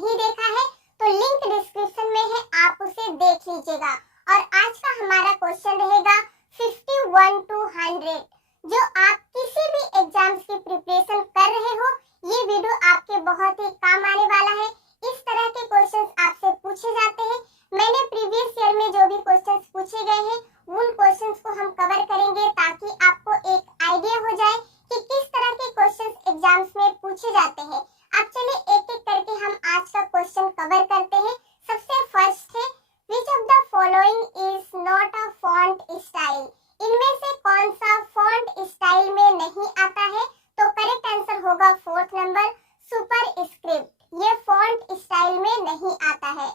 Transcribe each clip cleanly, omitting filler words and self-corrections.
नहीं देखा है तो लिंक डिस्क्रिप्शन में है, आप उसे देख लीजिएगा। और आज का हमारा क्वेश्चन रहेगा 51 to 100। जो आप किसी भी एग्जाम्स की प्रिपरेशन कर रहे हो, ये वीडियो आपके बहुत ही काम आने वाला है। इस तरह के क्वेश्चंस आपसे पूछे जाते हैं। मैंने प्रीवियस ईयर में जो भी क्वेश्चंस पूछे गए हैं उन क्वेश्चंस को हम कवर करेंगे ताकि आपको एक आइडिया हो जाए कि किस तरह के क्वेश्चंस एग्जाम्स में पूछे जाते हैं। अब चलिए एक एक करके हम आज का क्वेश्चन कवर करते हैं। सबसे फर्स्ट है, which of the following is not a font style. इनमें से कौन सा फॉन्ट स्टाइल में नहीं आता है? तो करेक्ट आंसर होगा फोर्थ नंबर, सुपरस्क्रिप्ट। ये फॉन्ट स्टाइल में नहीं आता है।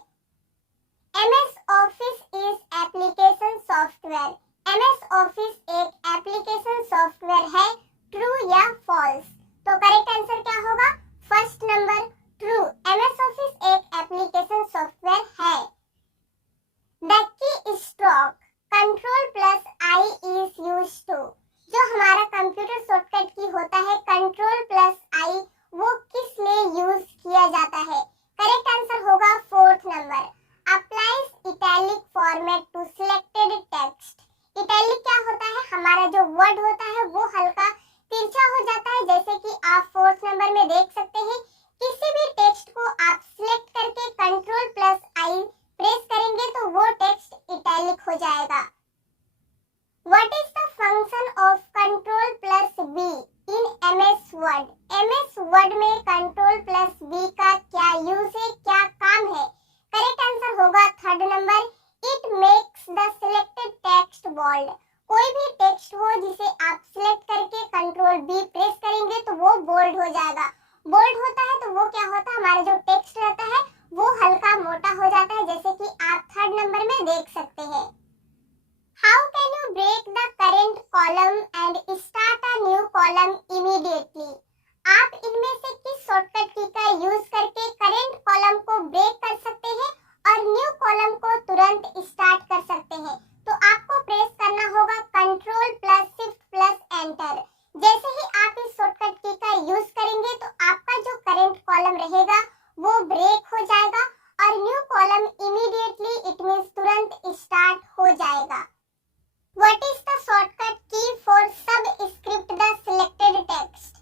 MS office is application software. MS office एक एप्लीकेशन सॉफ्टवेयर है, ट्रू या फॉल्स? तो करेक्ट आंसर क्या होगा? First number, true. MS office एक एप्लीकेशन सॉफ्टवेयर है। The key stroke Ctrl+I is used to। जो हमारा कंप्यूटर शॉर्टकट की होता है Ctrl+I, वो किस लिए यूज किया जाता है? करेक्ट आंसर होगा fourth number, applies italic format to selected text. Italic क्या होता है? हमारा जो वर्ड होता है वो हल्का तिरछा हो जाता है, जैसे कि आप फोर्थ नंबर में देख सकते हैं। किसी भी टेक्स्ट को आप सिलेक्ट करके Ctrl+I प्रेस करेंगे तो वो टेक्स्ट इटैलिक हो जाएगा। What is the function of Ctrl+V in MS Word? MS Word में Ctrl+V का क्या यूज है, क्या काम है? करेक्ट आंसर होगा third number, it makes the selected text bold. कोई भी टेक्स्ट हो जिसे आप सिलेक्ट करके Ctrl+V प्रेस करेंगे तो वो बोल्ड हो जाएगा। बोल्ड होता है तो वो क्या होता है, हमारा जो टेक्स्ट रहता है वो हल्का मोटा हो जाता है, जैसे कि आप थर्ड नंबर में देख सकते हैं। How can you break the current column and start a new column immediately? आप इनमें से किस शॉर्टकट की का यूज करके करंट कॉलम को ब्रेक कर सकते हैं और न्यू कॉलम को तुरंत स्टार्ट कर सकते हैं? तो आपको प्रेस करना होगा Ctrl+Shift+Enter। जैसे ही आप इस शॉर्टकट की का यूज करेंगे तो आपका जो करंट कॉलम रहेगा वो ब्रेक हो जाएगा और new column immediately, it means तुरंत स्टार्ट हो जाएगा। What is the shortcut key for subscript the selected text?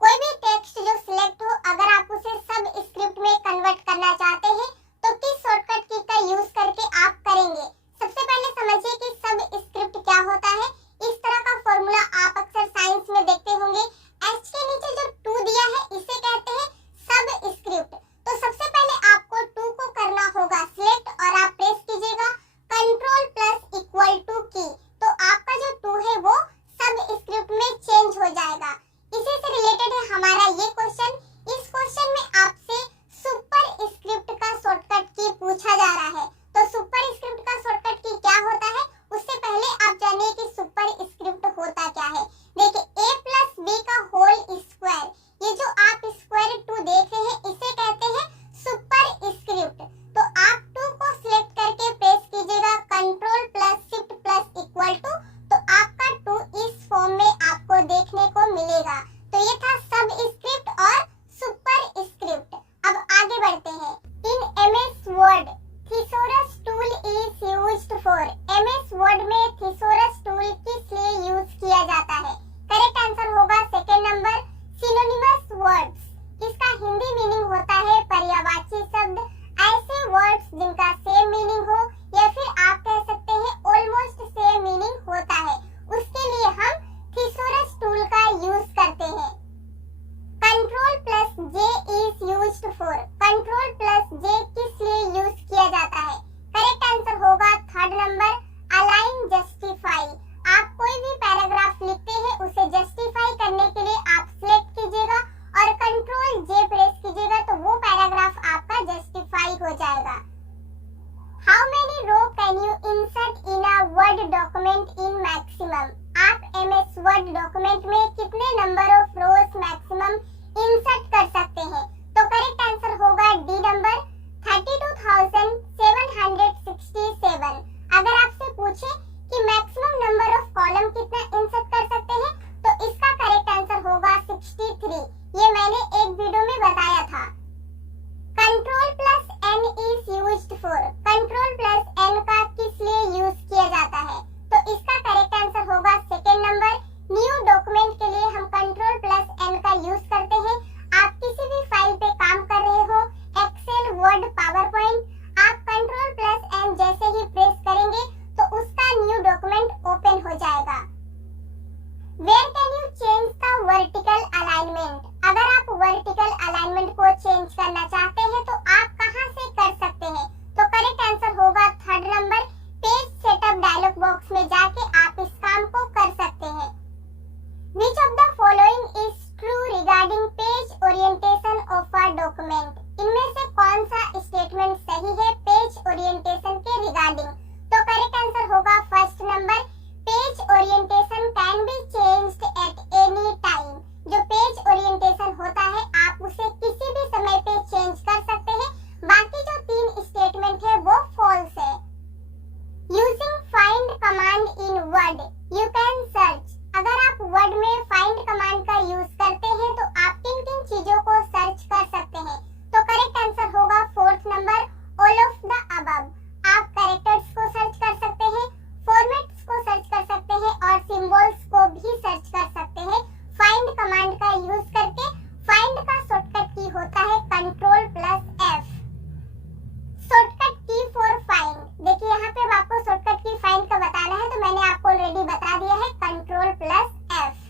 कोई भी टेक्स्ट जो सिलेक्ट हो, अगर आप उसे सबस्क्रिप्ट में कन्वर्ट करना चाहते हैं तो किस शॉर्टकट की का यूज करके आप करेंगे? सबसे पहले समझिए कि सबस्क्रिप्ट क्या होता है। इस तरह का फॉर्मूला आप अक्सर साइंस में देखते होंगे। एच के नीचे जो 2 दिया है इसे कहते हैं सबस्क्रिप्ट। तो सबसे पहले आपको 2 को करना होगा सिलेक्ट और आप प्रेस कीजिएगा Ctrl+= की, तो आपका जो 2 है वो सबस्क्रिप्ट में चेंज हो जाएगा। इसी से रिलेटेड है हमारा ये क्वेश्चन। इस क्वेश्चन में आपसे सुपरस्क्रिप्ट का शॉर्टकट की पूछा जा रहा है। तो सुपरस्क्रिप्ट का शॉर्टकट की क्या होता है, उससे पहले आप जानिए कि सुपरस्क्रिप्ट होता क्या है। देखिए A+B का होल स्क्वायर, ये जो आप स्क्वायर 2 देख रहे हैं इसे कहते हैं सुपरस्क्रिप्ट। तो आप 2 को सिलेक्ट करके प्रेस कीजिएगा Ctrl+Shift+= तो आपका 2 इस फॉर्म में आपको देखने को मिलेगा। तो ये था सबस्क्रिप्ट और सुपरस्क्रिप्ट। अब आगे बढ़ते हैं। इन MS Word thesaurus tool is used for. MS Word में थिसॉरस टूल किस लिए यूज किया जाता है? करेक्ट आंसर होगा सेकंड नंबर, सिनोनिमस वर्ड्स। इसका हिंदी मीनिंग होता है पर्यायवाची शब्द, ऐसे वर्ड्स जिनका सेम मीनिंग हो या फिर आप कह सकते हैं ऑलमोस्ट सेम मीनिंग होता है, उसके लिए हम थिसॉरस टूल का यूज करते हैं। Ctrl+J is used for. Ctrl+J किस लिए यूज किया जाता है? करेक्ट आंसर होगा थर्ड नंबर, अलाइन जस्टिफाई। आप कोई भी पैराग्राफ लिखते हैं उसे जस्टिफाई करने के लिए आप सिलेक्ट कीजिएगा और Ctrl+J प्रेस कीजिएगा तो वो पैराग्राफ आपका जस्टिफाई हो जाएगा। How many row can you insert in a Word document in maximum? आप MS Word डॉक्यूमेंट में कितने number of rose maximum insert कर सकते हैं? तो करेक्ट आंसर होगा डी नंबर, 32,767। अगर आपसे पूछे कि मैक्सिमम नंबर ऑफ कॉलम कितना इंसर्ट कर सकते हैं तो इसका करेक्ट आंसर होगा 63। ये मैंने एक वीडियो में बताया था। Ctrl+ F4 control plus N का किस लिए यूज किया जाता है? तो इसका करेक्ट आंसर होगा सेकेंड नंबर। न्यू डॉक्यूमेंट के लिए हम कंट्रोल प्लस N का यूज करते हैं। आप किसी भी फाइल पे काम कर रहे हो, एक्सेल, वर्ड, पावर पॉइंट, आप कंट्रोल प्लस N जैसे ही प्रेस करेंगे तो उसका न्यू डॉक्यूमेंट ओपन हो जाएगा। Where can you change the vertical alignment? अगर आप वर्टिकल अलाइनमेंट को चेंज करना चाहते हैं तो आप कहां से कर सकते हैं? तो करेक्ट आंसर होगा third number. Page setup dialog box में जाके आप इस काम को कर सकते हैं। Which of the following is true regarding page orientation of a document? इनमें से कौन सा स्टेटमेंट सही है पेज ओरिएंटेशन के रिगार्डिंग? तो करेक्ट आंसर होगा first number. Page orientation can be changed at any time. जो पेज ओरिएंटेशन होता है आप उसे किसी भी समय पे चेंज कर सकते हैं। बाकी जो तीन स्टेटमेंट है वो फॉल्स है। Using find command in word you can search. अगर आप वर्ड में फाइंड कमांड का यूज करते हैं तो आप किन किन चीजों को सर्च कर सकते हैं? तो करेक्ट आंसर होगा fourth number, all of the above. आप कैरेक्टर्स को सर्च कर सकते हैं, फॉर्मेट्स को सर्च कर सकते हैं और सिंबल्स को भी सर्च कर सकते हैं फाइंड कमांड का यूज करके। फाइंड का शॉर्टकट की होता है कंट्रोल प्लस F। शॉर्टकट की फॉर फाइंड, देखिए यहाँ पे आपको शॉर्टकट की फाइंड का बताना है तो मैंने आपको ऑलरेडी बता दिया है control plus F।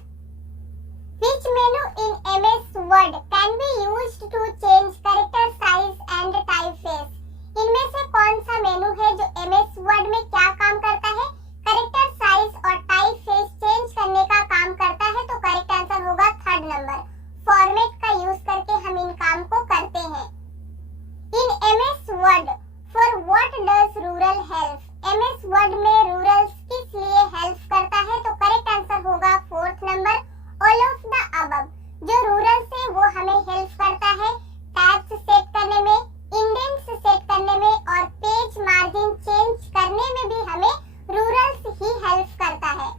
Which menu in MS Word can be used to change character size and typeface? इनमें से कौन सा मेनू है जो MS Word में क्या काम करता है? कैरेक्टर साइज और टाइपफेस चेंज करने का काम करता है। तो करेक्ट आंसर होगा थर्ड नंबर। फॉर्मेट का यूज करके हम इन काम को करते हैं। इन MS Word for what does rural help? MS Word में रूरल्स किस लिए हेल्प करता है? तो करेक्ट आंसर होगा fourth number, all of the above. जो रूरल्स है वो हमें हेल्प करता है टैब्स सेट करने में, इंडेंट्स सेट करने में और पेज मार्जिन चेंज करने में भी हमें रूरल्स ही हेल्प करता है।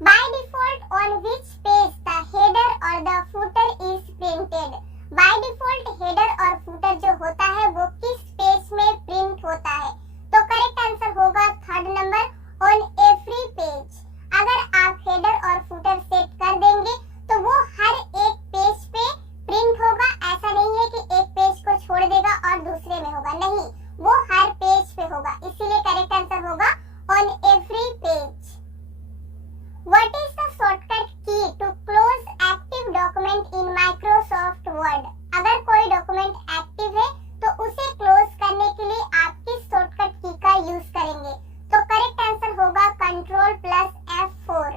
By default on which page the header और the footer is printed? By default header और फुटर जो होता है वो किस पेज में प्रिंट होता है? तो करेक्ट आंसर होगा third number, on every page. अगर आप हेडर और फुटर सेट कर देंगे तो वो हर एक पेज पे प्रिंट होगा। ऐसा नहीं है कि एक पेज को छोड़ देगा और दूसरे में होगा, नहीं, वो हर पेज पे होगा। इसीलिए करेक्ट आंसर होगा on every page. What is the shortcut key to close active document in Microsoft Word? अगर कोई डॉक्यूमेंट एक्टिव है तो उसे क्लोज करने के लिए आप किस शॉर्टकट की का यूज करेंगे? तो करेक्ट आंसर होगा control plus F4।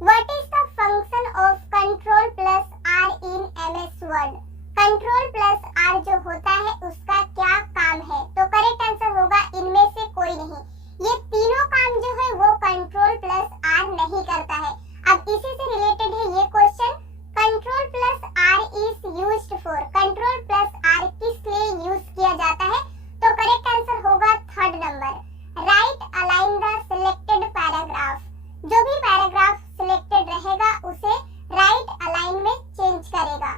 What is the function of control plus R in MS Word? Control plus R जो होता है उसका क्या काम है? तो करेक्ट आंसर होगा इनमें से कोई नहीं। ये तीनों काम जो है वो कंट्रोल प्लस R नहीं करता है। अब इसी से रिलेटेड है ये question, control plus R is used for. Control plus R किस लिए यूज किया जाता है? तो करेक्ट आंसर होगा third number, right align the selected paragraph. जो भी पैराग्राफ सिलेक्टेड रहेगा उसे राइट अलाइन में चेंज करेगा।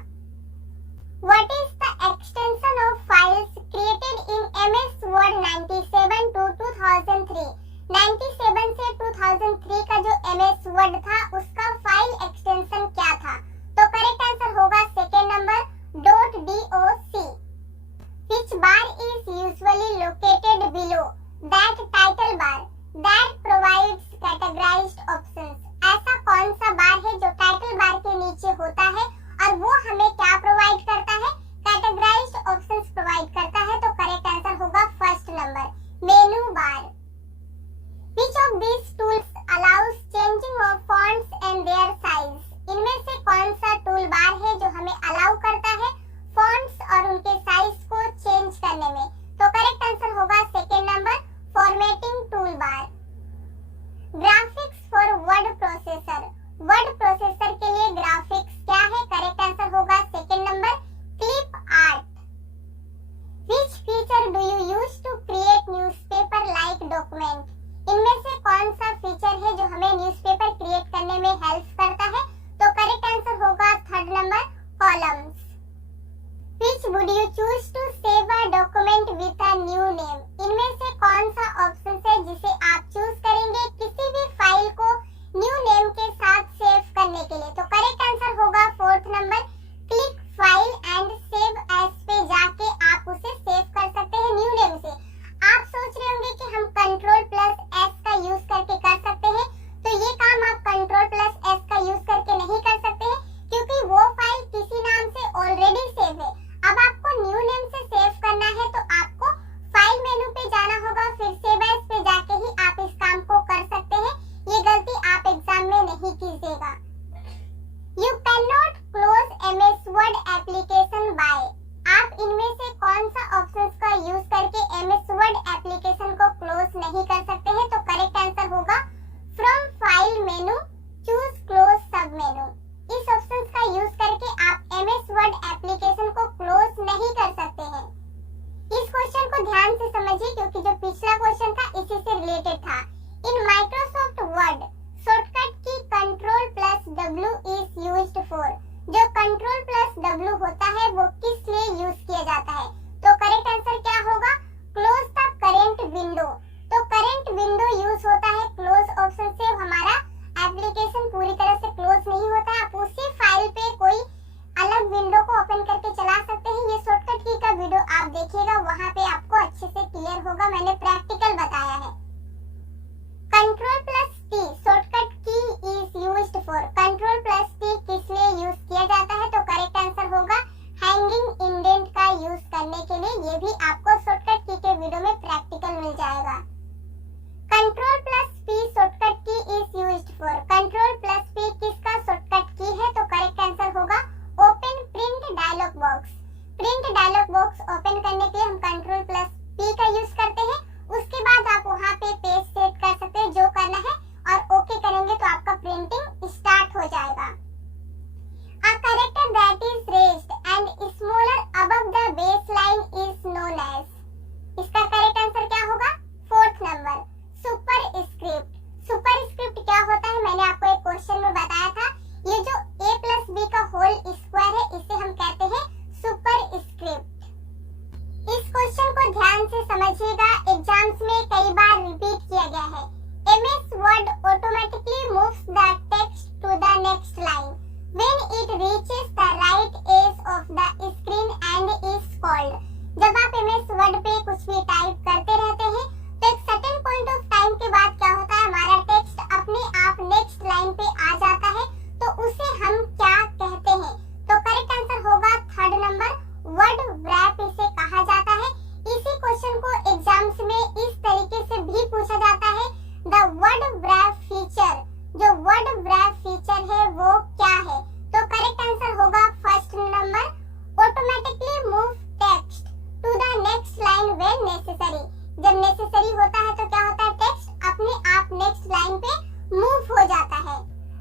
What is the extension of files created in MS Word 97 to 2003? 97 से 2003 का जो MS Word था उसका फाइल एक्सटेंशन क्या था? तो करेक्ट आंसर होगा second number, .doc। Which bar is usually located below that title bar that provides categorized options? ऐसा कौन सा बार है जो टाइटल बार के नीचे होता है और वो हमें क्या प्रोवाइड करता है? कैटेगराइज्ड ऑप्शंस प्रोवाइड करता है। तो करेक्ट आंसर होगा first number, menu bar. Which of these tools allows changing of fonts and their size? इनमें से कौन सा टूल बार है जो हमें अलाउ करता है फॉन्ट्स और उनके साइज को चेंज करने में? तो करेक्ट आंसर होगा second number, formatting tool bar. Graphics for word processor. Word processor के लिए ग्राफिक्स क्या है? Choose to save a document with a new name. इनमें से कौन सा ऑप्शन है जिसे आप चूज करेंगे किसी भी फाइल को न्यू नेम के साथ सेव करने के लिए? तो करेक्ट आंसर होगा fourth number, click file and save as पे जाके आप उसे सेव कर सकते हैं न्यू नेम से। आप सोच रहे होंगे कि हम कंट्रोल प्लस एस का यूज करके कर सकते हैं, तो ये काम आप कंट्रोल प्लस एस का यूज करके नहीं कर सकते हैं क्योंकि वो फाइल किसी नाम से ऑलरेडी सेव है। अब आपको न्यू नेम से सेव करना है तो आपको फाइल मेनू पे जाना होगा, फिर सेव एज पे जाके ही आप इस काम को कर सकते हैं। ये गलती आप एग्जाम में नहीं कीजिएगा। You can not close MS word application by. आप इनमें से कौन सा ऑप्शन का यूज करके एमएस वर्ड एप्लीकेशन को क्लोज नहीं कर सकते हैं? तो करेक्ट आंसर होगा from file menu choose close सब मेनू। इस ऑप्शन का यूज करके आप एमएस वर्ड एप्लीकेशन को क्लोज नहीं कर सकते हैं। इस क्वेश्चन को ध्यान से समझिए क्योंकि जो पिछला क्वेश्चन था इसी से रिलेटेड था। इन माइक्रोसॉफ्ट वर्ड शॉर्टकट की control plus W is used for. जो कंट्रोल प्लस डब्ल्यू होता है वो किस लिए यूज किया जाता है? तो करेक्ट आंसर क्या होगा? Close the current window. तो करेंट विंडो यूज होता है क्लोज ऑप्शन से। हमारा एप्लीकेशन पूरी तरह से क्लोज नहीं होता है, आप उसी फाइल पे कोई अलग विंडो को ओपन करके चला सकते हैं। ये शॉर्टकट की का वीडियो आप देखिएगा, वहां पे आपको अच्छे से क्लियर होगा, मैंने प्रैक्टिकल बताया है। कंट्रोल प्लस टी शॉर्टकट की is used for. Control plus T किस लिए यूज किया जाता है? तो करेक्ट आंसर होगा हैंगिंग इंडेंट का यूज करने के लिए। ये भी आपको शॉर्टकट की के वीडियो में प्रैक्टिकल मिल जाएगा। कंट्रोल प्लस पी शॉर्टकट की is used for. Control plus P किसका शॉर्टकट की है? तो करेक्ट आंसर होगा open print dialogue box. Print dialogue box open करने के लिए हम कंट्रोल प्लस पी का यूज करते हैं। उसके बाद आप वहां पे पेज सेट कर सकते हैं जो करना है और ओके करेंगे तो आपका प्रिंटिंग स्टार्ट हो जाएगा। A character that is raised and smaller above the baseline is known as। इसका करेक्ट आंसर क्या होगा? Fourth number, super script. Super script क्या होता है मैंने आपको एक क्वेश्चन में बताया था। ये जो a प्लस बी का होल स्क्वायर है इसे हम कहते हैं सुपर स्क्रिप्ट। इस क्वेश्चन को ध्यान से समझिएगा, एग्जाम्स में कई बार रिपीट किया गया है। MS word automatically moves the text to the next line when it reaches the right edge of the screen and is called। जब आप MS वर्ड पे कुछ भी टाइप करते रहते हैं तो एक सर्टेन पॉइंट ऑफ टाइम के बाद क्या होता है, हमारा टेक्स्ट अपने आप नेक्स्ट लाइन पे आ जाता है, तो उसे हम क्या कहते हैं? तो करेक्ट आंसर होगा थर्ड नंबर, वर्ड व्रैप इसे कहा जाता है। इसी क्वेश्चन को एग्जाम्स में इस तरीके से भी पूछा जाता है, द वर्ड व्रैप फीचर। जो वर्ड व्रैप फीचर है वो क्या है? तो करेक्ट आंसर होगा first number, automatically move text to the next line when necessary. जब नेसेसरी होता है तो क्या होता है, टेक्स्ट अपने आप नेक्स्ट लाइन पे मूव हो जाता है।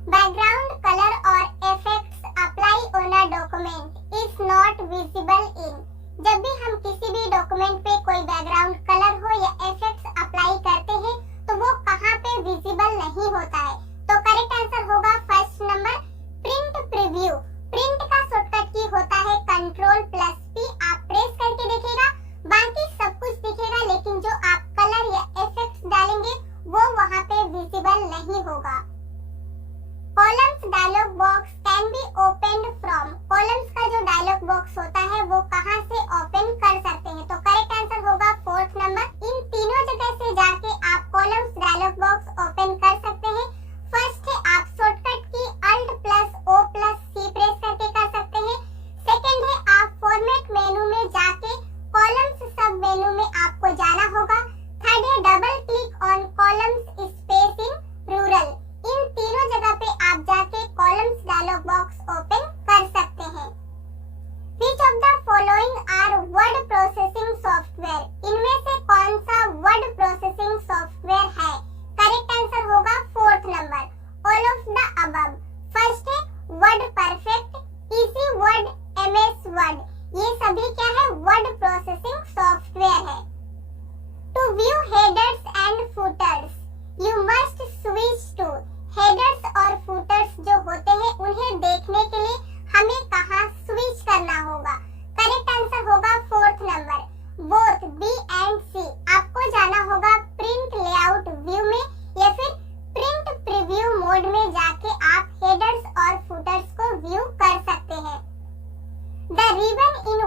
बैकग्राउंड कलर और effects apply on a document is not visible in. जब भी हम किसी भी डॉक्यूमेंट पे कोई बैकग्राउंड कलर हो या इफेक्ट्स अप्लाई करते हैं तो वो कहाँ पे विजिबल नहीं होता है? तो करेक्ट आंसर होगा first number, print preview. Print का शॉर्टकट की होता है कंट्रोल प्लस पी। आप प्रेस करके देखिएगा, बाकी सब कुछ दिखेगा लेकिन जो आप कलर या इफेक्ट्स डालेंगे वो वहां पे विजिबल नहीं होगा। Columns dialog box can be opened from. Columns का जो डायलॉग बॉक्स होता है वो कहां से ओपन कर सकते हैं? तो करेक्ट आंसर होगा फोर्थ नंबर, इन तीनों जगह से जाके आप कॉलम्स डायलॉग बॉक्स ओपन कर सकते हैं। फर्स्ट है आप शॉर्टकट की अल्ट प्लस ओ प्लस सी प्रेस करके कर सकते हैं। सेकंड है आप फॉर्मेट मेनू में जाके कॉलम्स सब मेनू में आपको जाना होगा। थर्ड है double click on columns spacing plural. इन तीनों जगह पे आप जाके कॉलम्स डायलॉग बॉक्स ओपन कर सकते हैं।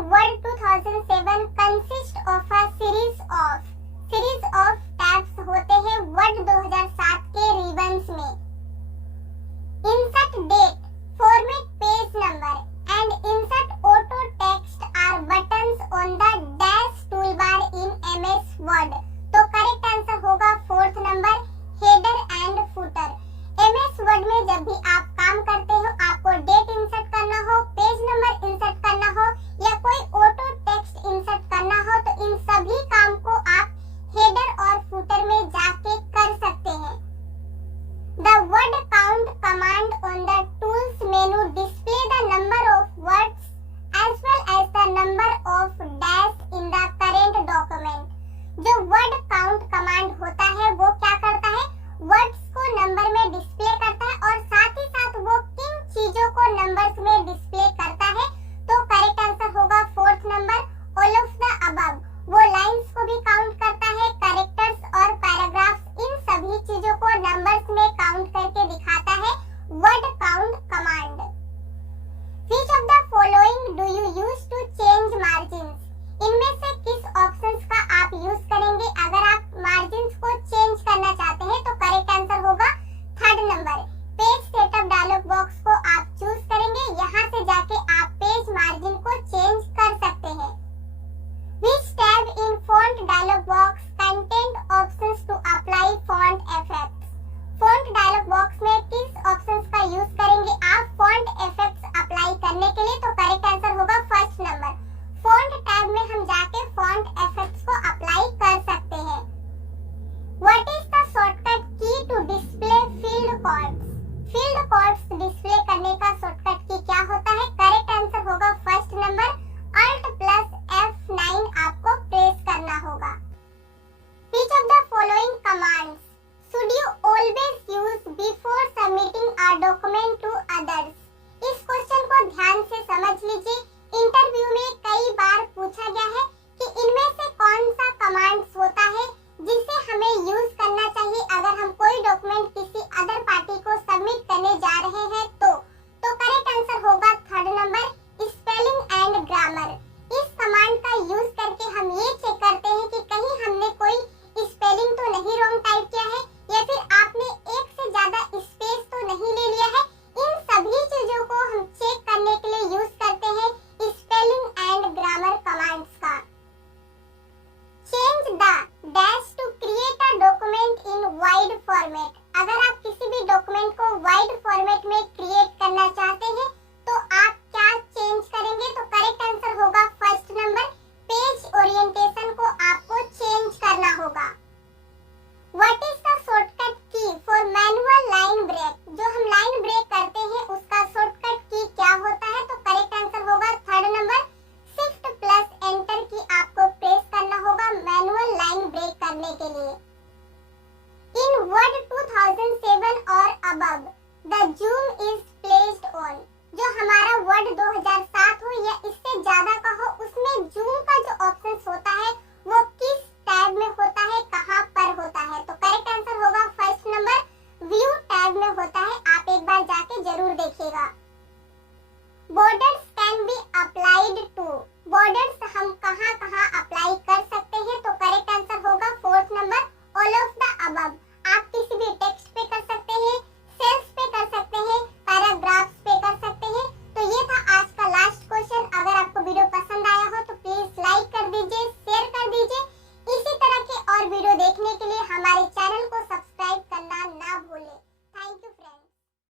Word 2007 consists of a series of tabs होते हैं Word 2007 के रिबन्स में। Insert date, format page number and insert auto text are buttons on the dash toolbar in MS Word। तो correct answer होगा fourth number, header and footer. MS word में जब भी आप काम करते हो, आपको डेट इंसर्ट करना हो, पेज नंबर इंसर्ट करना हो या कोई ऑटो टेक्स्ट इंसर्ट करना हो, तो इन सभी काम को आप हेडर और फुटर में जाके कर सकते हैं। The word count command on the tools menu display the number of words as well as the number of dash in the current document। जो वर्ड काउंट कमांड होता है वो क्या करता है, वर्ड्स को नंबर में डिस्प्ले करता है और साथ ही साथ वो किन चीजों को नंबर्स में डिस्प्ले करता है। तो करेक्ट आंसर होगा fourth number, all of the above. वो लाइंस को भी काउंट करता है, कैरेक्टर्स और पैराग्राफ्स, इन सभी चीजों को नंबर्स में काउंट करके दिखाता है word count command. Which of the following do you use to change margins? इनमें से किस ऑप्शंस का आप यूज करेंगे अगर आप मार्जिन्स को चेंज करना चाहते हैं? तो करेक्ट आंसर होगा third number, page setup dialog box को आप चूज करेंगे। यहाँ से जाके आप पेज मार्जिन को चेंज कर सकते हैं। Which tab in font dialog box content options to apply font effects? Font dialog box में किस ऑप्शंस का यूज करेंगे आप फॉन्ट इफेक्ट्स अप्लाई करने के लिए? तो करेक्ट आंसर होगा फर्स्ट नंबर, फॉन्ट टैब में हम जाके फॉन्ट इफेक्ट्स को अप्लाई कर सकते हैं। What is the shortcut key to display field codes? Field codes display करने का शॉर्टकट की क्या होता है? करेक्ट आंसर होगा first number, Alt plus F9 आपको प्रेस करना होगा। Which of the following commands should you always use before submitting a document to others? इस क्वेश्चन को ध्यान से समझ लीजिए। इंटरव्यू में कई बार पूछा गया है कि इनमें से कौन सा कमांड्स होता है जिसे हमें यूज करना चाहिए अगर हम कोई डॉक्यूमेंट किसी अदर पार्टी को सबमिट करने जा रहे हैं। तो करेक्ट आंसर होगा third number, spelling and grammar. इस कमांड का यूज करके हम ये चेक करते हैं कि कहीं हमने कोई स्पेलिंग तो नहीं रॉन्ग टाइप किया है या फिर आपने एक से ज्यादा स्पेस तो नहीं ले लिया है। इन सभी चीजों को हम चेक करने के लिए यूज करते हैं स्पेलिंग एंड ग्रामर कमांड्स का। Change the dash to create a document in wide format. अगर आप किसी भी डॉक्यूमेंट को वाइड फॉर्मेट में क्रिएट करना चाहते हैं तो आप क्या चेंज करेंगे? तो करेक्ट आंसर होगा फर्स्ट नंबर, पेज ओरिएंटेशन को आपको चेंज करना होगा। What is the shortcut key for manual line break? जो हम लाइन ब्रेक करते हैं उसका शॉर्टकट की क्या होता है? तो करेक्ट आंसर होगा third number, shift plus enter की आपको प्रेस करना होगा मैनुअल लाइन ब्रेक करने के लिए। In Word 2007 और above, the zoom is placed on। जो हमारा वर्ड 2007 हो या इससे ज्यादा का हो, उसमें जूम का जो ऑप्शन होता है वो किस टैब में होता है, कहाँ पर होता है? तो करेक्ट आंसर होगा फर्स्ट नंबर, व्यू टैब में होता है। आप एक बार जाके जरूर देखिएगा।